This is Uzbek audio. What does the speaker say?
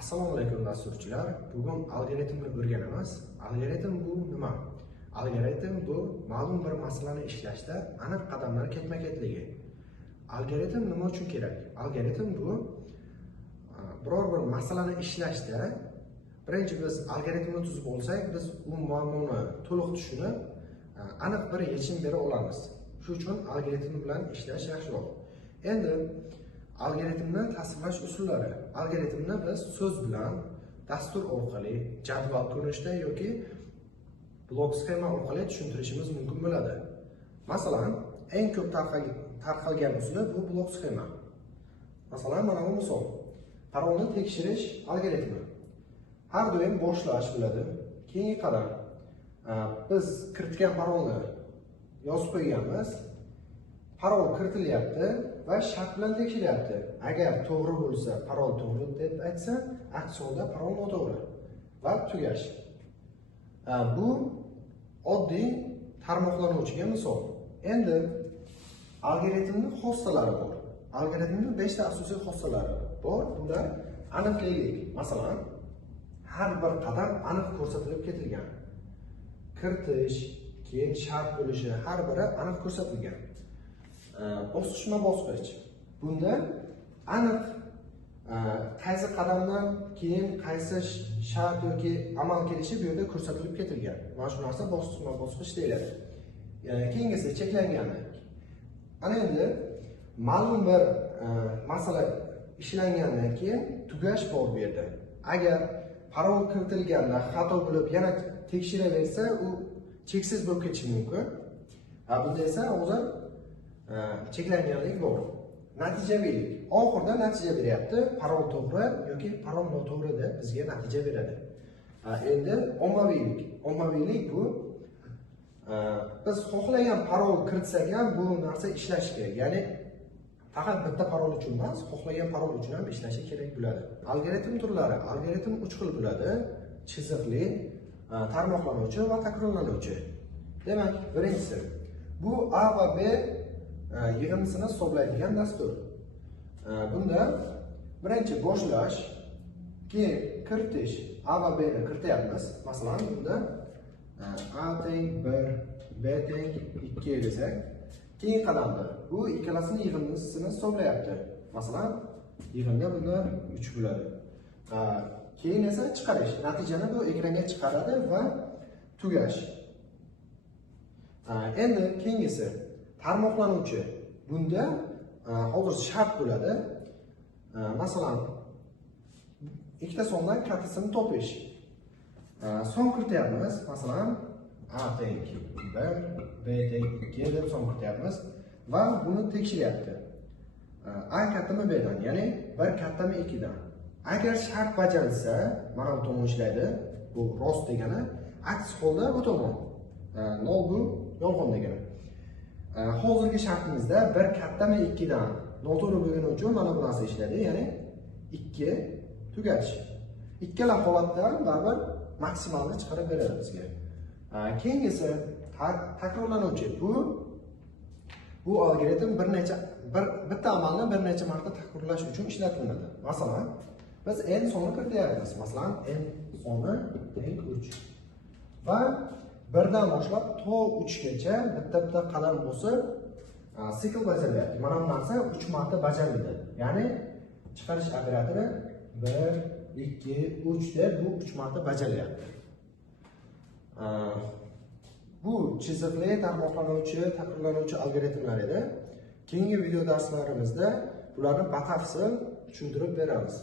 Assalomu alaykum dasturchilar. Bugun algoritmni o'rganamiz. Algoritm bu nima? Algoritm bu ma'lum bir masalani ishlashda aniq qadamlar ketma-ketligi. Algoritm nima uchun kerak? Algoritm bu biror bir masalani ishlashda birinchi biz algoritmni tuzib olsak, biz u muammoni to'liq tushunib, aniq bir yechim bera olamiz. Shuning uchun algoritm bilan ishlash yaxshiroq. Endi algoritmni tasvirlash usullari. Algoritmni biz so'z bilan, dastur orqali, jadval ko'rinishda yoki blok sxema orqali tushuntirishimiz mumkin bo'ladi. Masalan, eng ko'p tarqalgan usul bu blok sxema. Masalan, mana bu misol. Parolni tekshirish algoritmi. Har doim boshlash bo'ladi. Keyingi qadam biz kiritgan parolni yozib qo'yganmiz. Parol kiritilyapti va shart bilan tekshiryapti. Agar to'g'ri bo'lsa, parol to'g'ri deb aytsa, aks holda parol noto'g'ri va tugash. Bu oddiy tarmoqlanuvchiga misol. Endi algoritmning xossalari bor. Algoritmning 5 ta asosiy xossalari bor. Bular aniqlik. Masalan, har bir qadam aniq ko'rsatilib ketilgan. Kiritish, keyin shart bo'lishi har biri aniq ko'rsatilgan. Bosqichma-bosqich. Bunda aniq qaysi qadamdan keyin qaysi shart yoki amal kelishi bu yerda ko'rsatilib ketilgan. Mana shu narsa bosqichma-bosqich deyiladi. Keyingisi cheklangani. Ana endi ma'lum bir masala ishlangandan keyin tugash bor bu yerda. Agar parol kiritilganda xato bo'lib yana tekshiraversa, u cheksiz bo'lib ketishi mumkin. Bunda esa o'zi cheklanganlik bor. Natijaviylik. Oxirida natija beryapti. Parol to'g'ri yoki parol noto'g'ri deb bizga natija beradi. Endi ommaviylik. Ommaviylik bu biz xohlagan parol kiritsak ham bu narsa ishlashi kerak. Ya'ni faqat bitta parol uchun emas, xohlagan parol uchun ham ishlashi kerak bo'ladi. Algoritm turlari. Algoritm 3 xil bo'ladi. Chiziqli, tarmoqlanuvchi va takrorlanuvchi. Demak, birinchisi bu A va B yig'indisini hisoblaydigan dastur. Bunda birinchi boshlash, keyin kiritish, A va B ni kirityapmiz. Masalan, bunda A teng 1, B teng 2 desak, keyin qadamda bu ikkalasini yig'indisini hisoblayapti. Masalan, yig'inda bunda 3 bo'ladi. Keyin esa chiqarish, natijani bu ekranga chiqaradi va tugash. Endi keyingisi tarmoqlanuvchi. Bunda hozir shart bo'ladi. Masalan, ikkita sondan kattasini topish. Son kirityapmiz. Masalan, A teng 1, B teng 2 deb son kirityapmiz va buni tekshiryapti. A kattami B'dan, ya'ni 1 kattami 2dan. Agar shart bajarilsa, mana bu tomon ishlaydi. Bu rost degani, aks holda bu tomon. Nol bu yolg'on degani. Hozirgi shartimizda 1 kattami 2dan noto'g'ri bo'lgani uchun mana bu narsa ishlaydi, ya'ni 2 tugash. Ikkala holatda baribir maksimalni chiqarib beradi bizga. Keyingisi takrorlanuvchi. Bu algoritm bitta amalni bir necha marta takrorlash uchun ishlatiladi. Masalan, biz n sonni kirityapmiz. Masalan, n soni teng 3. Va 1 dan boshlab to 3 gacha bitta qadam bosib sikl bajarilyapti. Mana bu narsa 3 marta bajarildi. Ya'ni chiqarish operatori 1, 2, 3 deb bu 3 marta bajarilyapti. Bu chiziqli, tarmoqlanuvchi, takrorlanuvchi algoritmlar edi. Keyingi video darslarimizda bularni batafsil tushuntirib beramiz.